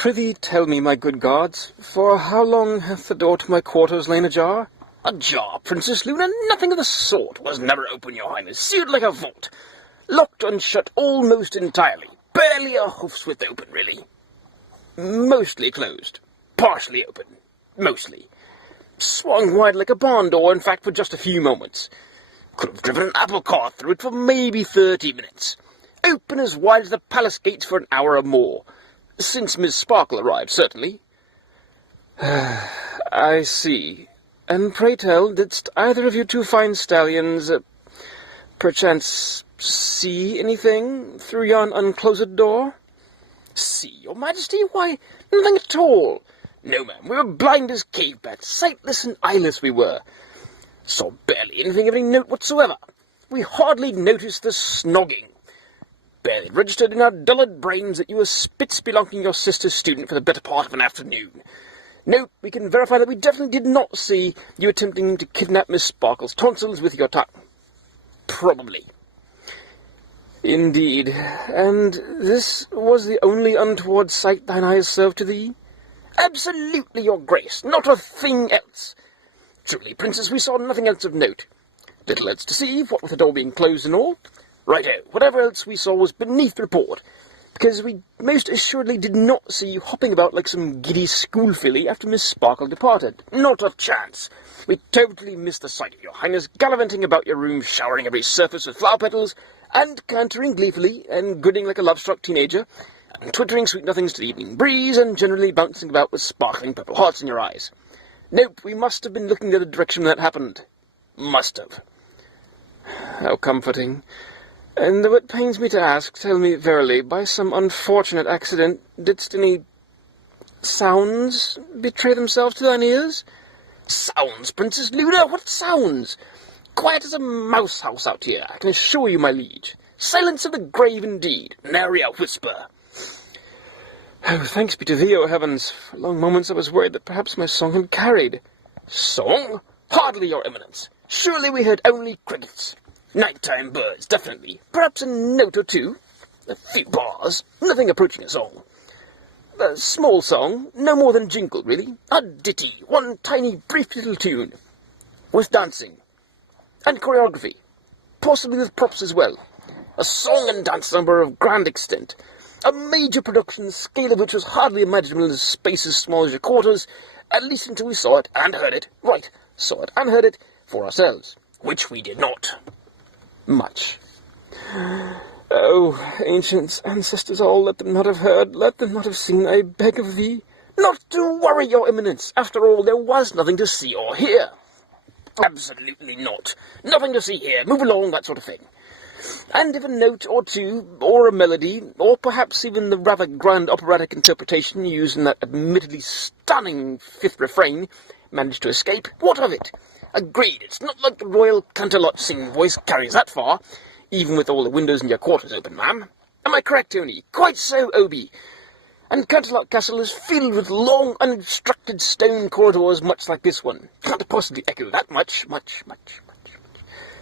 Prithee tell me, my good gods, for how long hath the door to my quarters lain ajar? Ajar, Princess Luna, nothing of the sort. Was never open, your highness, sealed like a vault. Locked and shut almost entirely. Barely a hoof's width open, really. Mostly closed. Partially open. Mostly. Swung wide like a barn door, in fact, for just a few moments. Could have driven an apple cart through it for maybe 30 minutes. Open as wide as the palace gates for an hour or more. Since Miss Sparkle arrived, certainly. I see. And pray tell, didst either of you two fine stallions, perchance, see anything through yon unclosed door? See, your majesty? Why, nothing at all. No, ma'am, we were blind as cave bats, sightless and eyeless we were. Saw barely anything of any note whatsoever. We hardly noticed the snogging. Barely registered in our dullard brains that you were spit-spelunking your sister's student for the better part of an afternoon. Nope, we can verify that we definitely did not see you attempting to kidnap Miss Sparkle's tonsils with your tongue. Probably. Indeed. And this was the only untoward sight thine eyes served to thee? Absolutely, your grace. Not a thing else. Truly, princess, we saw nothing else of note. Little else to see, what with the door being closed and all. Righto, whatever else we saw was beneath report, because we most assuredly did not see you hopping about like some giddy school filly after Miss Sparkle departed. Not a chance. We totally missed the sight of your highness gallivanting about your room, showering every surface with flower petals, and cantering gleefully, and grinning like a love-struck teenager, and twittering sweet nothings to the evening breeze, and generally bouncing about with sparkling purple hearts in your eyes. Nope, we must have been looking the other direction when that happened. Must have. How comforting. And though it pains me to ask, tell me verily, by some unfortunate accident, didst any sounds betray themselves to thine ears? Sounds, Princess Luna? What sounds? Quiet as a mouse-house out here, I can assure you, my liege. Silence of the grave indeed, nary a whisper. Oh, thanks be to thee, O heavens. For long moments I was worried that perhaps my song had carried. Song? Hardly, your eminence. Surely we heard only crickets. Nighttime birds, definitely. Perhaps a note or two. A few bars. Nothing approaching a song. A small song. No more than jingle, really. A ditty. One tiny, brief little tune. With dancing. And choreography. Possibly with props as well. A song and dance number of grand extent. A major production, the scale of which was hardly imaginable in a space as small as your quarters, at least until we saw it and heard it. Right, saw it and heard it for ourselves. Which we did not. Much. Oh, ancients, ancestors all, let them not have heard, let them not have seen, I beg of thee. Not to worry, your eminence. After all, there was nothing to see or hear. Absolutely not. Nothing to see here. Move along, that sort of thing. And if a note or two, or a melody, or perhaps even the rather grand operatic interpretation used in that admittedly stunning fifth refrain, managed to escape, what of it? Agreed, it's not like the royal Canterlot singing voice carries that far, even with all the windows in your quarters open, ma'am. Am I correct, Tony? Quite so, Obi. And Canterlot Castle is filled with long, unobstructed stone corridors much like this one. Can't possibly echo that much.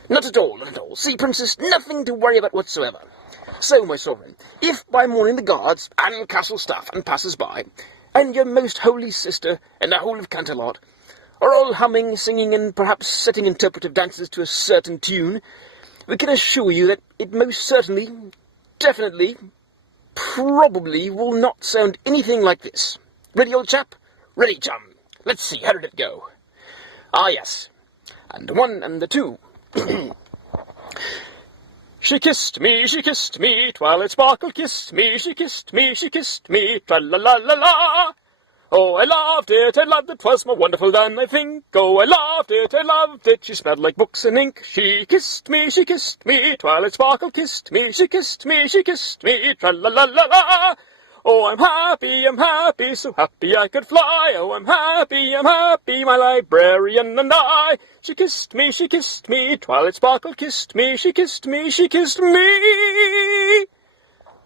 Not at all, not at all. See, Princess, nothing to worry about whatsoever. So, my sovereign, if by morning the guards, and castle staff, and passers-by, and your most holy sister, and the whole of Canterlot, are all humming, singing, and perhaps setting interpretive dances to a certain tune, we can assure you that it most certainly, definitely, probably will not sound anything like this. Ready, old chap? Ready, chum. Let's see, how did it go? Ah, yes. And the one and the two. She kissed me, Twilight Sparkle kissed me, she kissed me, tra-la-la-la-la. Oh, I loved it, 'twas more wonderful than I think. Oh, I loved it, she smelled like books and ink. She kissed me, Twilight Sparkle kissed me, she kissed me, tra-la-la-la-la. Oh, I'm happy, so happy I could fly. Oh, I'm happy, my librarian and I. She kissed me, Twilight Sparkle kissed me, she kissed me.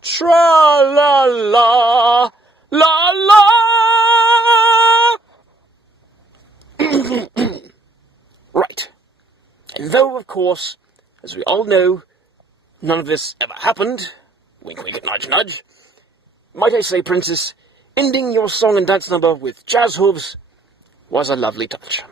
Tra-la-la, la-la. Right. And though, of course, as we all know, none of this ever happened, wink, wink, nudge, nudge, might I say, Princess, ending your song and dance number with jazz hooves was a lovely touch.